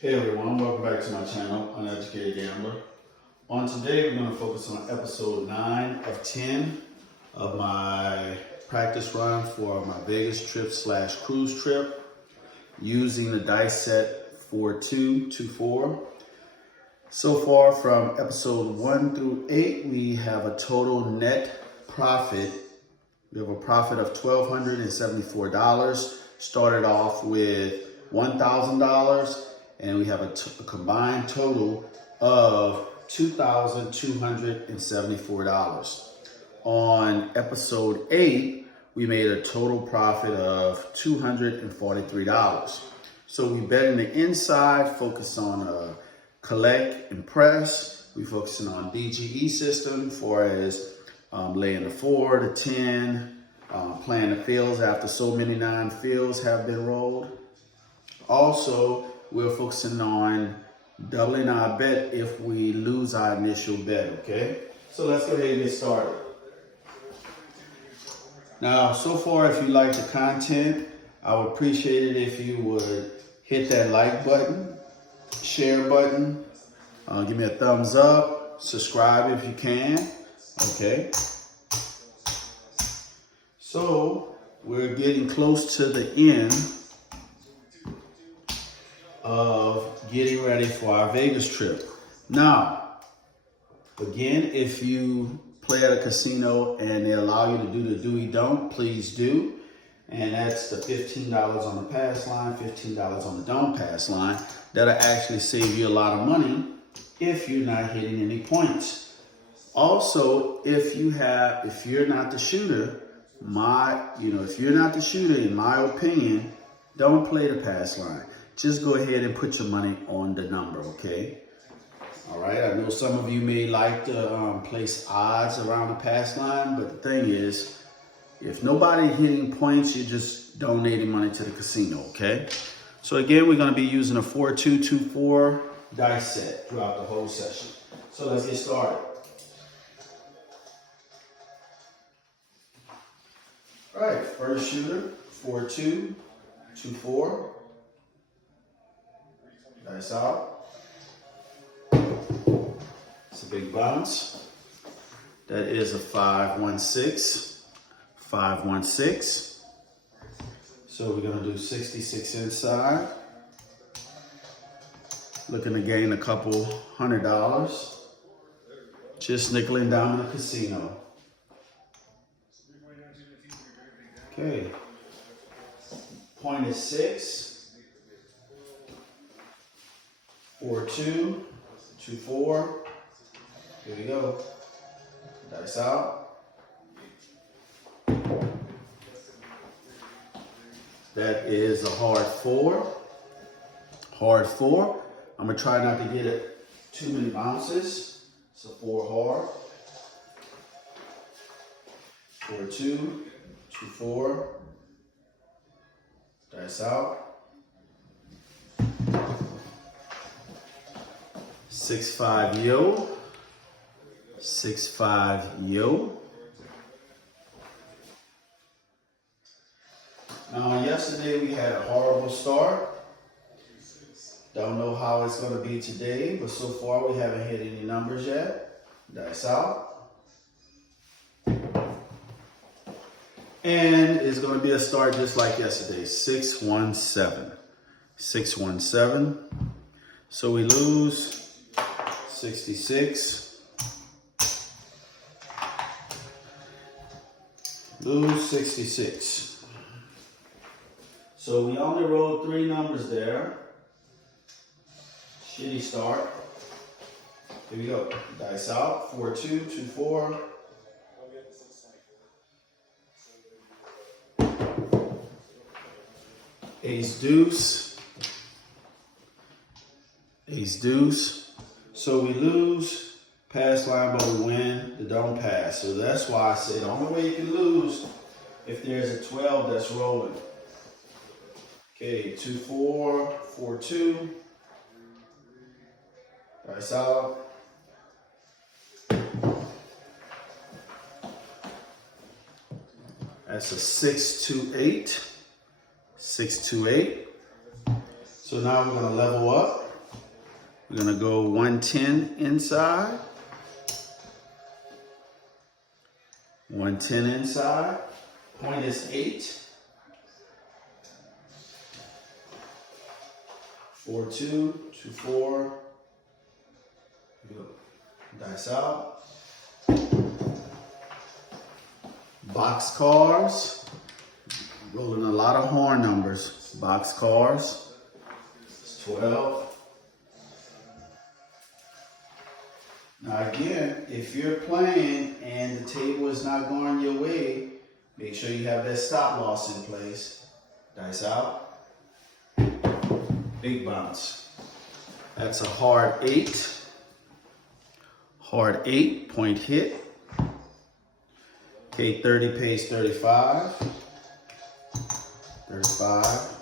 Hey everyone, welcome back to my channel, Uneducated Gambler. On today, we're going to focus on episode 9 of 10 of my practice run for my Vegas trip / cruise trip using the dice set 4224. So far from episode 1 through 8, we have a total net profit. We have a profit of $1,274. Started off with $1,000. And we have a combined total of $2,274. On episode 8, we made a total profit of $243. So we bet in the inside, focus on collect and press. We focusing on DGE system for as laying the 4, the 10, playing the fields after so many 9 fields have been rolled. Also, we're focusing on doubling our bet if we lose our initial bet, okay? So let's go ahead and get started. Now, so far, if you like the content, I would appreciate it if you would hit that like button, share button, give me a thumbs up, subscribe if you can, okay? So, we're getting close to the end of getting ready for our Vegas trip. Now, again, if you play at a casino and they allow you to do the do-we-don't, please do. And that's the $15 on the pass line, $15 on the don't pass line. That'll actually save you a lot of money if you're not hitting any points. Also, if you're not the shooter, if you're not the shooter, in my opinion, don't play the pass line. Just go ahead and put your money on the number, okay? All right, I know some of you may like to place odds around the pass line, but the thing is, if nobody hitting points, you're just donating money to the casino, okay? So again, we're gonna be using a 4-2-2-4 dice set throughout the whole session. So let's get started. All right, first shooter, 4-2-2-4. Dice out. It's a big bounce. That is a 5-1-6. 5-1-6. So we're gonna do 66 inside. Looking to gain a couple $100. Just nickeling down in the casino. Okay. Point is 6. 4-2-2-4. Here we go. Dice out. That is a hard 4. Hard 4. I'm gonna try not to get it too many bounces. So 4 hard. 4-2-2-4. Dice out. 6-5 yo. 6-5 yo. Now yesterday we had a horrible start. Don't know how it's going to be today, but so far we haven't hit any numbers yet. Dice out. And it's going to be a start just like yesterday. 6-1-7. 6-1-7. So we lose 66. Lose 66. So we only rolled 3 numbers there. Shitty start. Here we go. Dice out. 4-2-2-4. Ace deuce. Ace deuce. So we lose pass line, but we win the don't pass. So that's why I say the only way you can lose if there's a 12 that's rolling. Okay, 2-4, 4-2. Dice out. That's a 6-2-8. 6-2-8. So now we're going to level up. We're gonna go 110 inside. 110 inside. Point is 8. 4-2, 2-4. Dice out. Box cars. Rolling a lot of horn numbers. Box cars. 12. Now again, if you're playing and the table is not going your way, make sure you have that stop loss in place. Dice out. Big bounce. That's a hard 8. Hard 8, point hit. Okay, 30 pays 35. 35.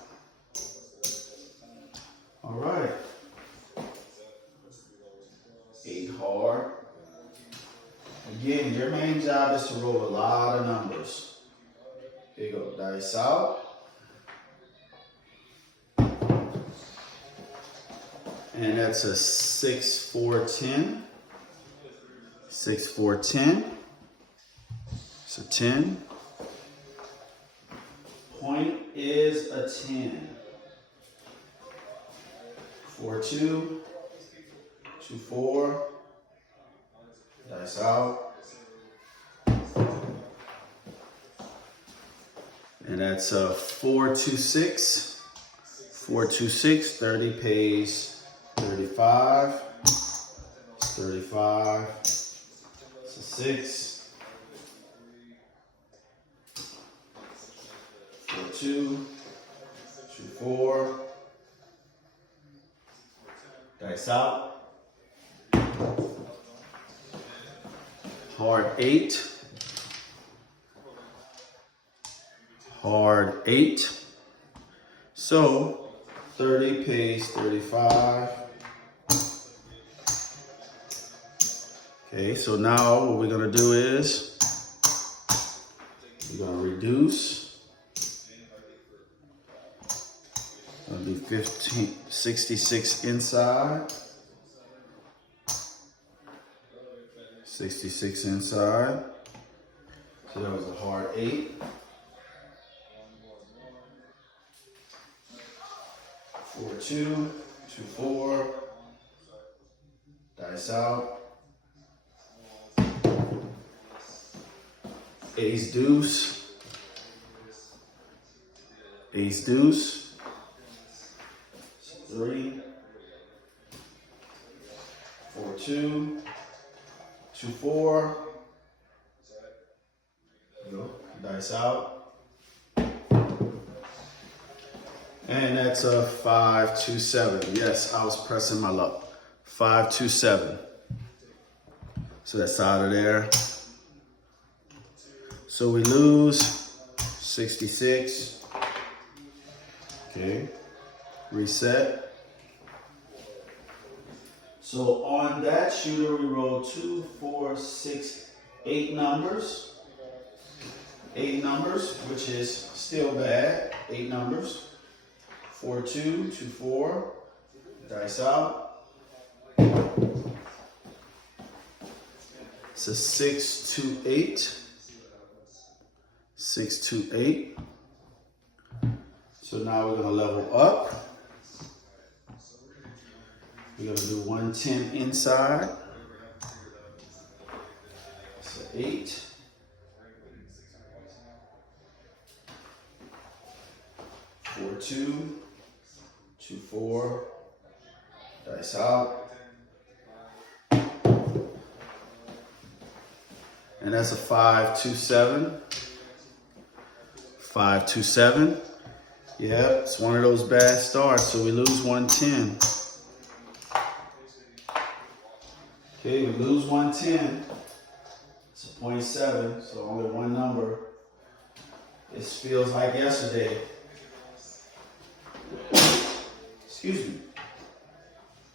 All right. 8 hard. Again, your main job is to roll a lot of numbers. Here you go, dice out. And that's a 6, 4, 10. 6, 4, 10. So 10. Point is a 10. 4-2, 2-4. Dice out. And that's a 4-2-6. 4-2-6. 30 pays 35. It's 35. It's a 6. 4-2, 2-4. Dice out. Hard 8. Hard 8. So 30 pays 35. Okay, so now what we're gonna do is we're gonna reduce. It'll be 66 inside. 66 inside. So that was a hard 8. 4-2, 2-4. Dice out. Ace deuce. Ace deuce. 3. 4-2. 2-4. Go. Dice out. And that's a 5-2-7. Yes, I was pressing my luck. 5-2-7. So that's out of there. So we lose 66. Okay. Reset. So on that shooter, we roll 2, 4, 6, 8 numbers. 8 numbers, which is still bad. 8 numbers. 4-2, 2-4. Dice out. It's a 6-2-8. 6-2-8. So now we're gonna level up. We're gonna do 110 inside. So 8. 4-2, 2-4. Dice out. And that's a 5-2-7. 5-2-7. Yeah, it's one of those bad starts, so we lose 110. Okay, we lose 110. It's a 0.7, so only one number. This feels like yesterday. Excuse me.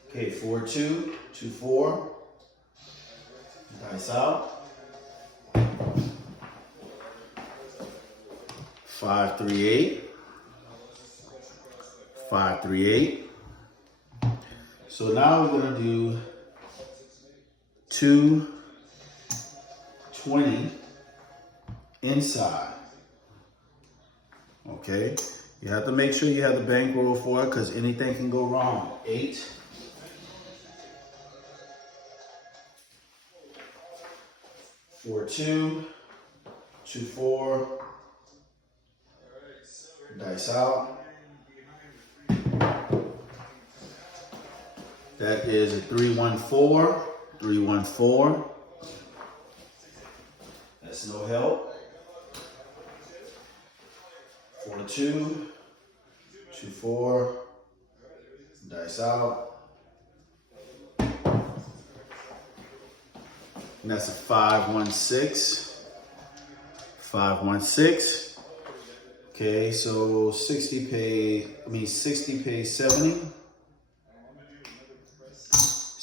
Okay, 4-2, 2-4. Dice out. 5-3-8. 5-3-8. So now we're gonna do 220 inside. Okay, you have to make sure you have the bankroll for it because anything can go wrong. 8, 4, 2, 2, 4, dice out. That is a 314, 314. That's no help. 4, 2, 2, 4, dice out. And that's a 516, 516. Okay, so 60 pays 70.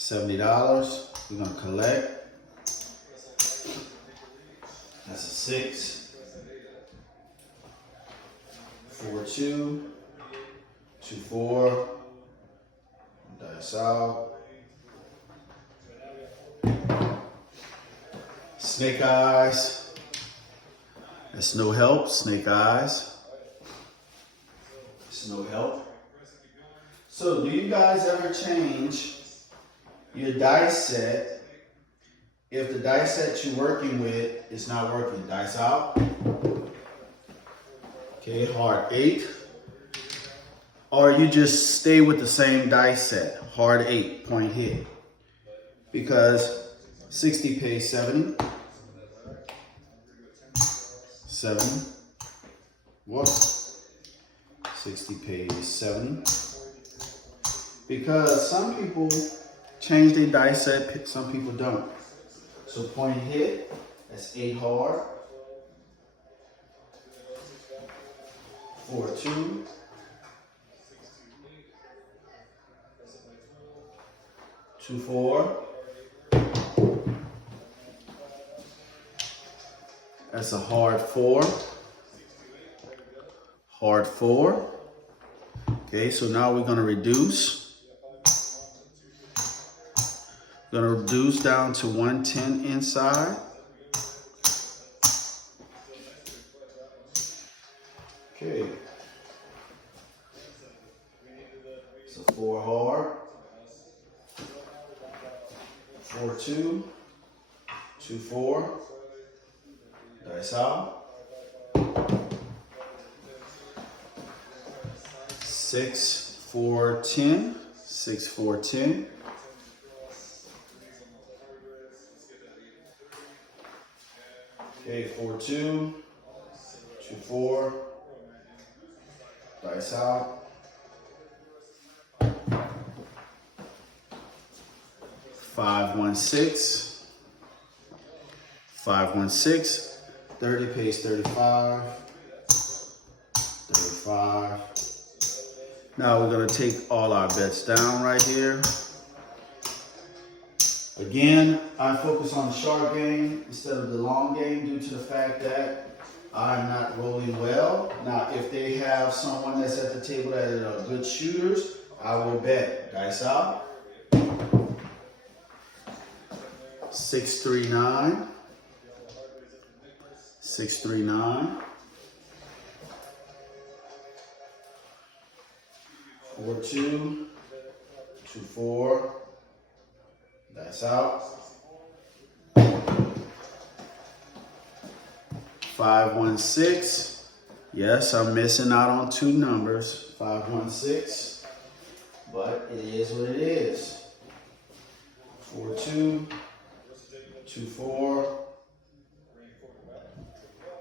$70. We're gonna collect. That's a 6. 4, 2, 2, 4. Dice out. Snake eyes. That's no help. Snake eyes. It's no help. So, do you guys ever change your dice set if the dice set you're working with is not working? Dice out. Okay, hard 8. Or you just stay with the same dice set, hard 8, point hit. Because 60 pays 70. 70. What? 60 pays 70. Because some people change their dice set, some people don't. So point hit, that's 8 hard. 4, 2. 2, 4. That's a hard 4. Hard 4. Okay, so now we're gonna reduce. Gonna reduce down to 110 inside. Okay. So 4 hard. 4, 2. 2, 4. Dice out. 6, 4, 10. 6, 4, 10. Okay, 4, 2, 2, 4, dice out. 516, 516, 30 pays 35, 35. Now we're gonna take all our bets down right here. Again, I focus on the short game instead of the long game due to the fact that I'm not rolling well. Now, if they have someone that's at the table that are good shooters, I will bet. Dice out. 639. 639. 4, 2. 2, 4. That's out. 516. Yes, I'm missing out on 2 numbers. 516. But it is what it is. 4, 2. 2, 4.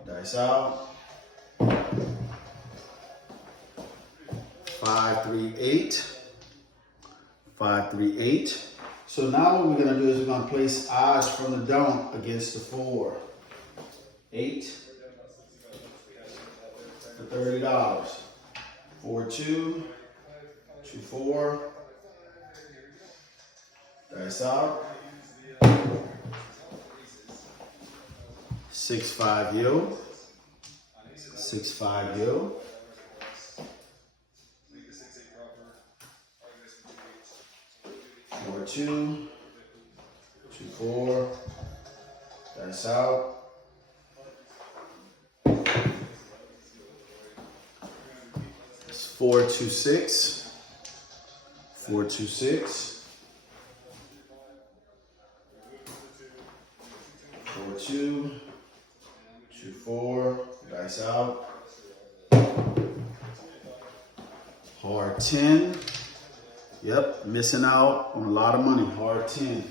Dice out. 5, 3, 8. 5, 3, 8. So now what we're going to do is we're going to place odds from the don't against the 4. 8 for $30. 4, 2, 2, 4. Dice out. 6, 5, yo. 6, 5, yo. 6, 4-2, 2-4, dice out. It's 4-2-6, 4-2-6, 4-2, 2-4, dice out. Hard 10. Yep, missing out on a lot of money. Hard 10.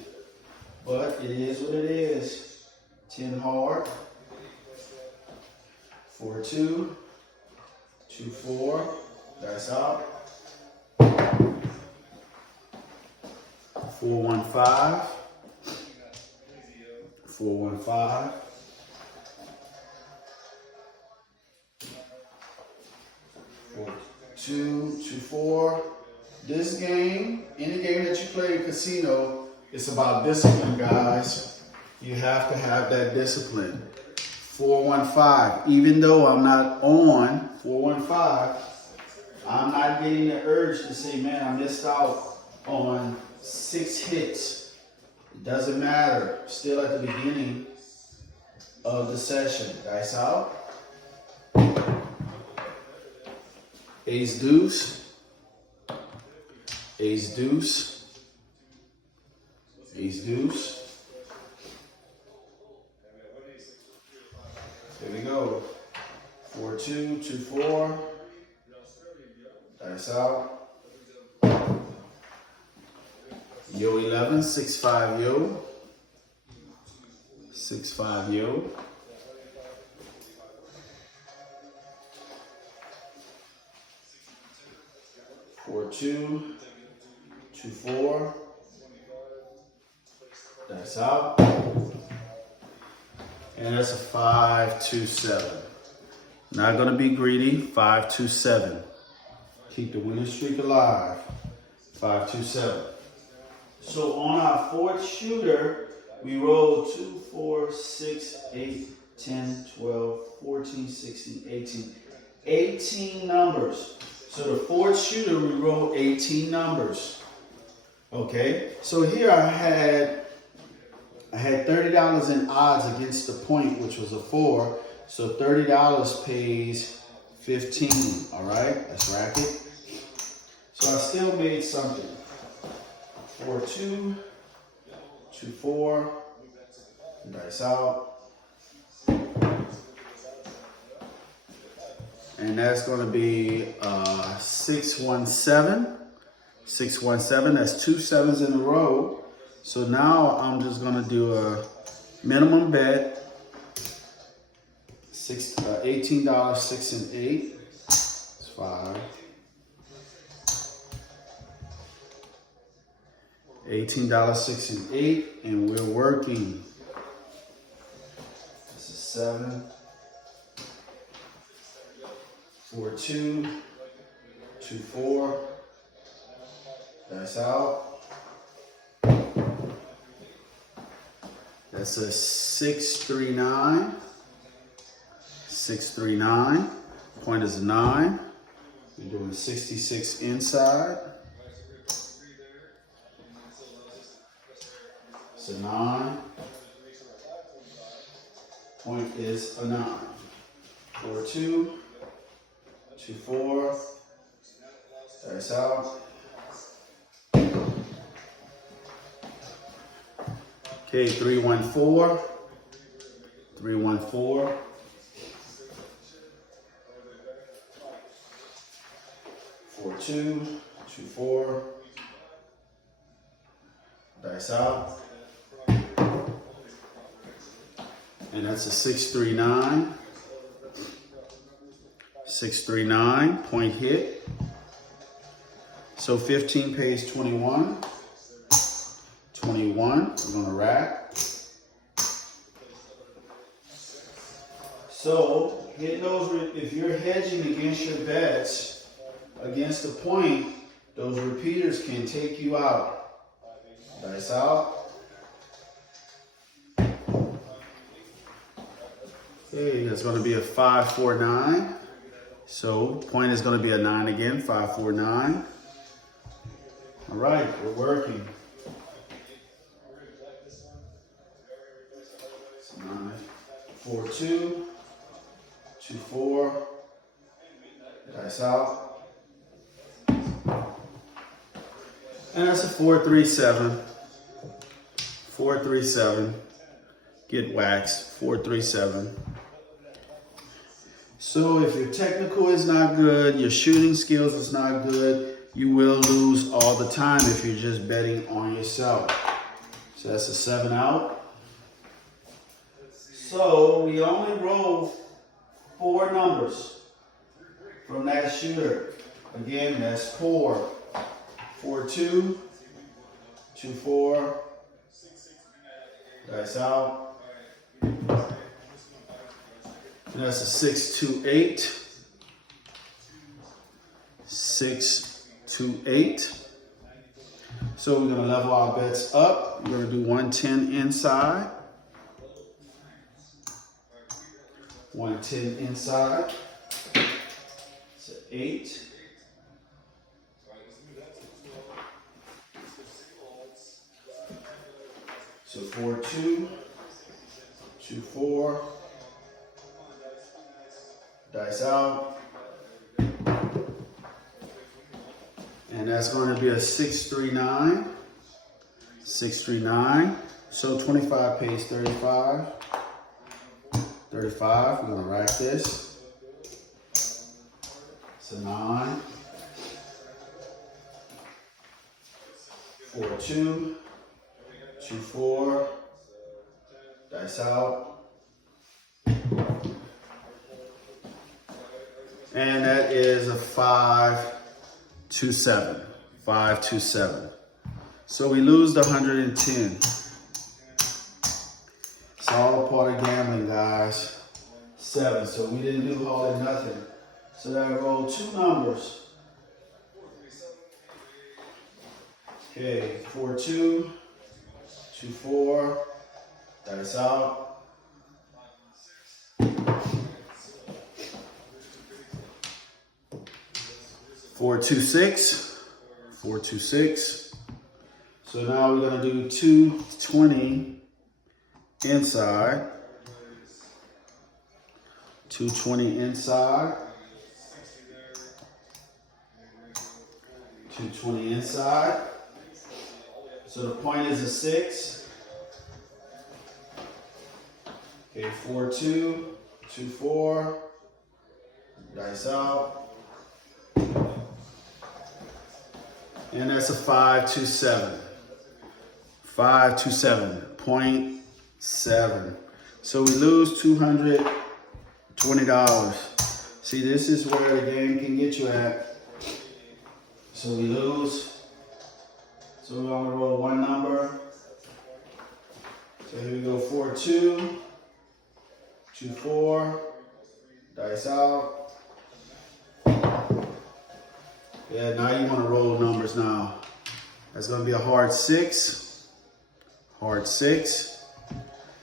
But it is what it is. 10 hard. 4-2, 2-4, dice out. 4-1-5, 4-1-5. 4-2, 2-4. This game, any game that you play in casino, it's about discipline, guys. You have to have that discipline. 4-1-5. Even though I'm not on 4-1-5, I'm not getting the urge to say, man, I missed out on 6 hits. It doesn't matter. Still at the beginning of the session. Dice out. Ace deuce. Ace deuce. Ace deuce. Here we go. 4-2, 2-4. Dice out. Yo 11, 6-5 yo. 6-5 yo. 4-2, 2-4. That's out. And that's a 5-2-7. Not gonna be greedy. 5-2-7. Keep the winning streak alive. 5-2-7. So on our fourth shooter, we roll 2, 4, 6, 8, 10, 12, 14, 16, 18. 18 numbers. So the fourth shooter, we roll 18 numbers. Okay, so here I had $30 in odds against the point, which was a 4. So $30 pays 15. All right, that's racket. So I still made something. 4-2, 2-4, dice out. And that's going to be 6-1-7. 6-1-7. That's 2 7s in a row. So now I'm just going to do a minimum bet. $18, 6 and 8. It's 5. $18, 6 and 8, and we're working. This is 7. 4-2, 2-4. That's out. That's a 6-3-9. 6-3-9. Point is 9. We're doing 66 inside. It's a 9. Point is a 9. 4-2, 2-4. Dice out. Okay, 3-1-4. 3-1-4. 4-2, 2-4. Dice out. And that's a 6-3-9. 6-3-9, point hit. So 15 pays 21. 21, we're gonna rack. So hit those, if you're hedging against your bets, against the point, those repeaters can take you out. Dice out. Okay, that's going to be a 5-4-9. So point is going to be a 9 again, 5-4-9. All right, we're working. 4-2, 2-4, dice out. And that's a 4-3-7. 4-3-7. Get waxed. 4-3-7. So if your technical is not good, your shooting skills is not good, you will lose all the time if you're just betting on yourself. So that's a 7 out. So we only roll 4 numbers from that shooter. Again, that's 4, 4-2, 2-4, dice out. And that's a 6-2-8, 6-2-8. So we're gonna level our bets up. We're gonna do 110 inside. 110 inside. It's an 8. So 4-2, 2-4, dice out. And that's going to be a 6-3-9. 6-3-9. So 25 pays 35. 35. We're going to rack this. It's a 9. 4-2. 2-4. Dice out. And that is a 5-2-7. 5-2-7. So we lose the 110. It's all a part of gambling, guys. 7. So we didn't do all or nothing. So that rolled 2 numbers. Okay, 4-2, 2-4, dice out. 4-2-6, 4-2-6. So now we're gonna do 220 inside. 220 inside. 220 inside. So the point is a 6. Okay, 4-2, 2-4, dice out. And that's a 5-2-7. 5-2-7, 0.7. So we lose $220. See, this is where the game can get you at. So we lose. So we're gonna roll 1 number. So here we go, 4-2, 2-4, dice out. Yeah, now you wanna roll numbers now. That's gonna be a hard 6, hard 6.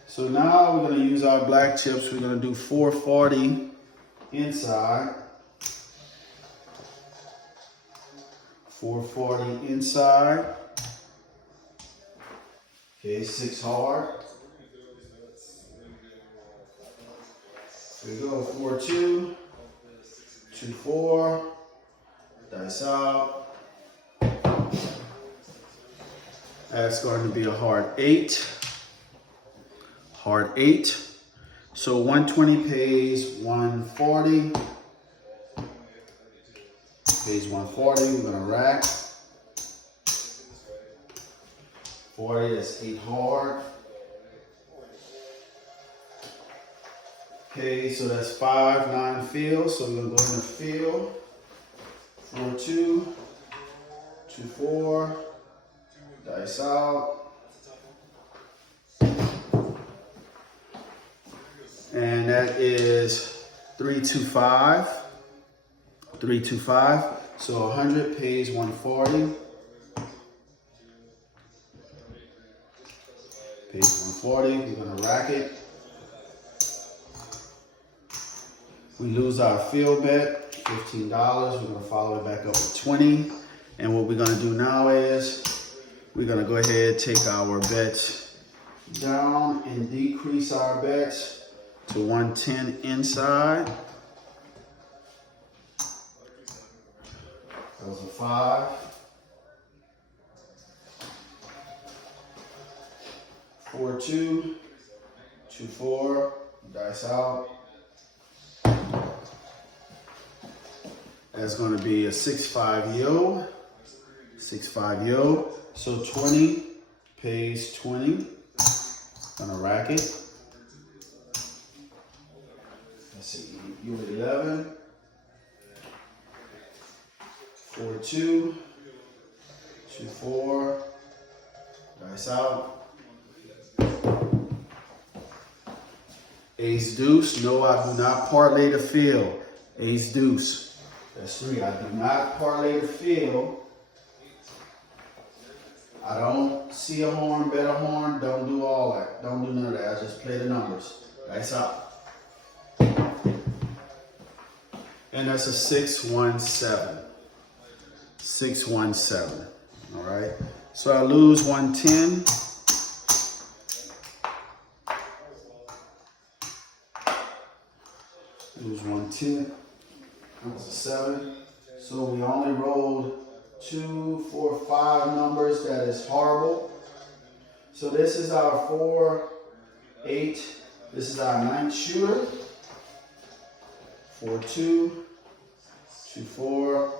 So now we're gonna use our black chips. We're gonna do 440 inside. 440 inside. Okay, 6 hard. Here we go, 4-2, 2-4, dice out. That's going to be a hard 8. Hard 8. So 120 pays 140. Pays 140, we're gonna rack. 40, that's 8 hard. Okay, so that's 5-9 field. So we're gonna go in the field. 4-2, 2-4, dice out. And that is 3-2-5. 3-2-5. So 100 pays 140. Pays 140. We're gonna rack it. We lose our field bet, $15. We're gonna follow it back up with 20. And what we're gonna do now is we're gonna go ahead, take our bets down and decrease our bets to 110 inside. That was a 5. 4-2, 2-4, dice out. That's going to be a 6-5 yo. 6-5 yo. So 20 pays 20. Gonna rack it. Let's see. You at 11. 4-2, 2-4. Dice out. Ace deuce. No, I do not parlay the field. Ace deuce. That's 3. I do not parlay the field. I don't see a horn, bet a horn. Don't do all that. Don't do none of that. I just play the numbers. Dice out. And that's a 6-1-7. 6-1-7. All right. So I lose 110. Lose 110. That was a 7. So we only rolled 2, 4, 5 numbers. That is horrible. So this is our 4, 8. This is our 9th shooter. 4-2, 2-4.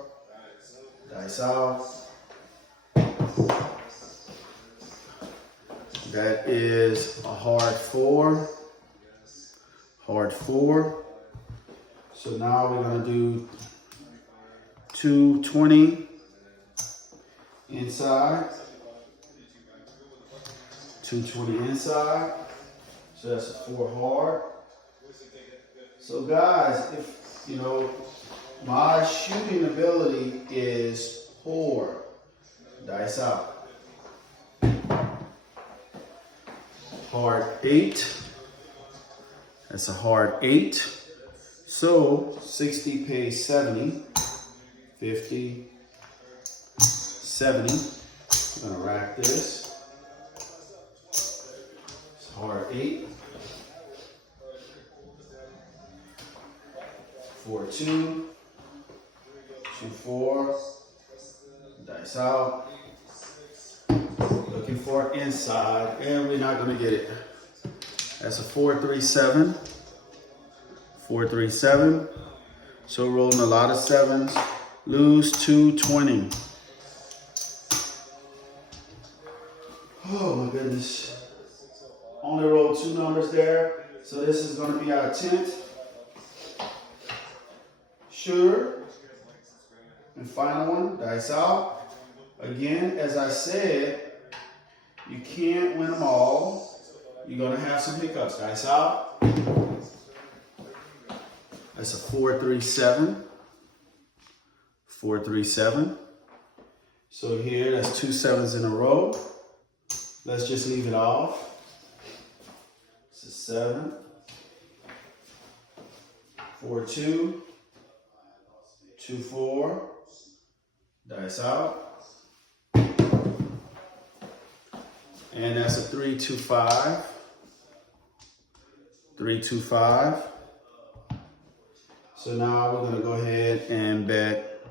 Dice out. That is a hard 4. Hard 4. So now we're going to do 220 inside. 220 inside. So that's a 4 hard. So guys, if you know, my shooting ability is poor. Dice out. Hard 8. That's a hard 8. So 60 pays 70. 50, 70. I'm gonna rack this. It's hard 8. 4-2, 2-4. Dice out. Looking for inside, and we're not gonna get it. That's a 4-3-7. 4-3-7. So rolling a lot of 7s. Lose 220. Oh my goodness. Only rolled 2 numbers there. So this is going to be our 10th shooter. And final one. Dice out. Again, as I said, you can't win them all. You're going to have some hiccups. Dice out. That's a 4-3-7. 4-3-7. So here, that's 2 7s in a row. Let's just leave it off. It's a 7. 4-2. 2-4. Dice out. And that's a 3-2-5. 3-2-5. So now we're going to go ahead and bet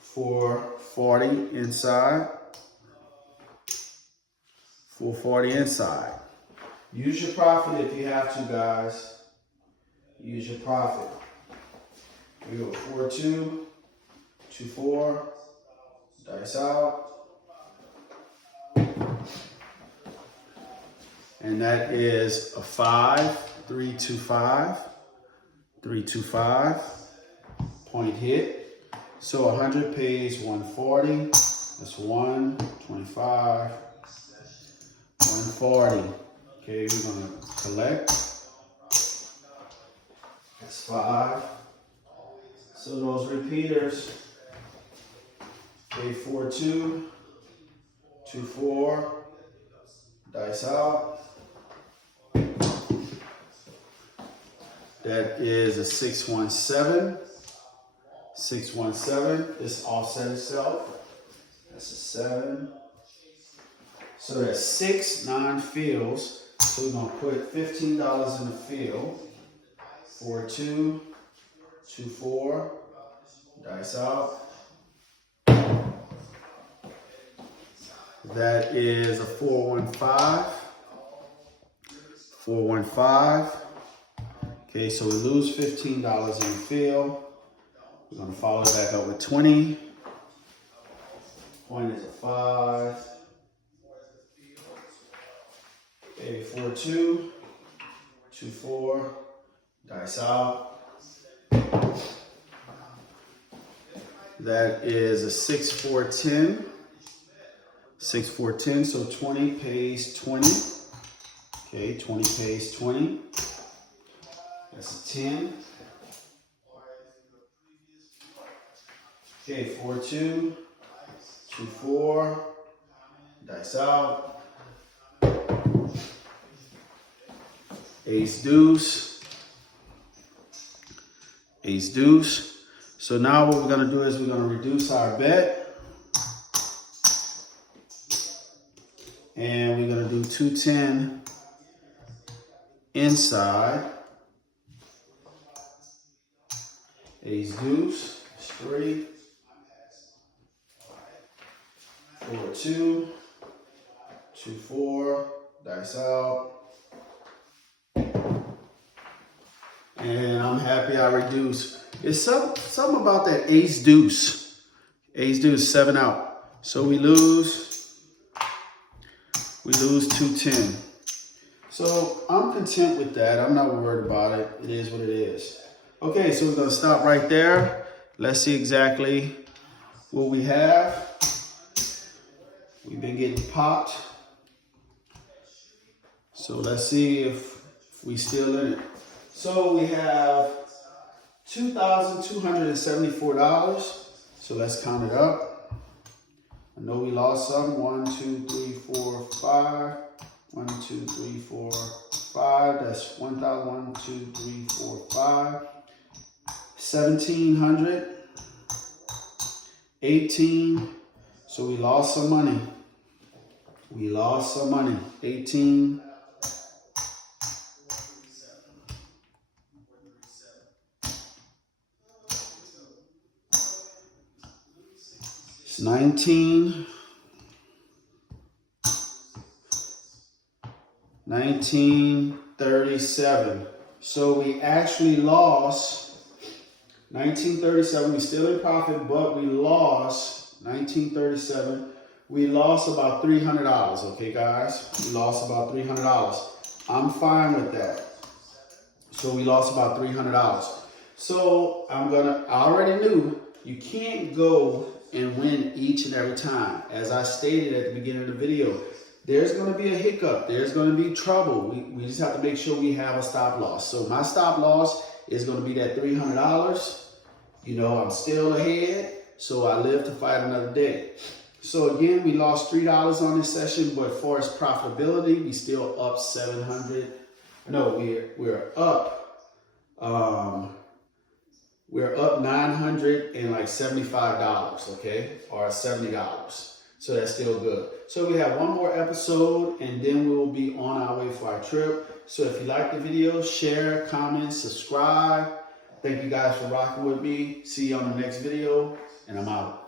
440 inside. 440 inside. Use your profit if you have to, guys. Use your profit. We go 4-2, 2-4. Dice out. And that is a 5, 3-2-5. 3-2-5. Point hit. So 100 pays 140. That's 125. 140. Okay, we're gonna collect. That's 5. So those repeaters. Okay, 4-2, 2-4. Dice out. That is a 6-1-7. 6-1-7. This offset itself. That's a 7. So that's 6 non-fields. So we're gonna put $15 in the field. 4-2, 2-4, dice out. That is a 4-1-5. 4-1-5. Okay, so we lose $15 in the field. We're gonna follow it back up with 20. Point is a 5. Okay, 4-2, 2-4, dice out. That is a 6-4-10. 6-4-10, so 20 pays 20. Okay, 20 pays 20. That's a 10. Okay, 4-2, 2-4, dice out. Ace deuce. Ace deuce. So now what we're gonna do is we're gonna reduce our bet. And we're gonna do 210 inside. Ace deuce, 3. 4-2, 2-4, dice out. And I'm happy I reduced. It's something about that ace deuce. Ace deuce, 7 out. So we lose 210. So I'm content with that. I'm not worried about it. It is what it is. Okay, so we're gonna stop right there. Let's see exactly what we have. We've been getting popped. So let's see if we still in it. So we have $2,274. So let's count it up. I know we lost some. 1, 2, 3, 4, 5. 1, 2, 3, 4, 5. That's 1,000. 1, 2, 3, 4, 5. 1,700. 18. So we lost some money. We lost some money. 18. It's 19. 1937. So we actually lost 1937. We still in profit, but we lost 1937. We lost about $300. Okay, guys, we lost about $300. I'm fine with that. So we lost about $300. So I already knew you can't go and win each and every time. As I stated at the beginning of the video, there's going to be a hiccup. There's going to be trouble. We just have to make sure we have a stop loss. So my stop loss is going to be that $300. You know, I'm still ahead, so I live to fight another day. So again, we lost $3 on this session, but as far as profitability, we still up 700. No, we're up. We're up $975, okay, or $70. So that's still good. So we have one more episode, and then we will be on our way for our trip. So if you like the video, share, comment, subscribe. Thank you guys for rocking with me. See you on the next video, and I'm out.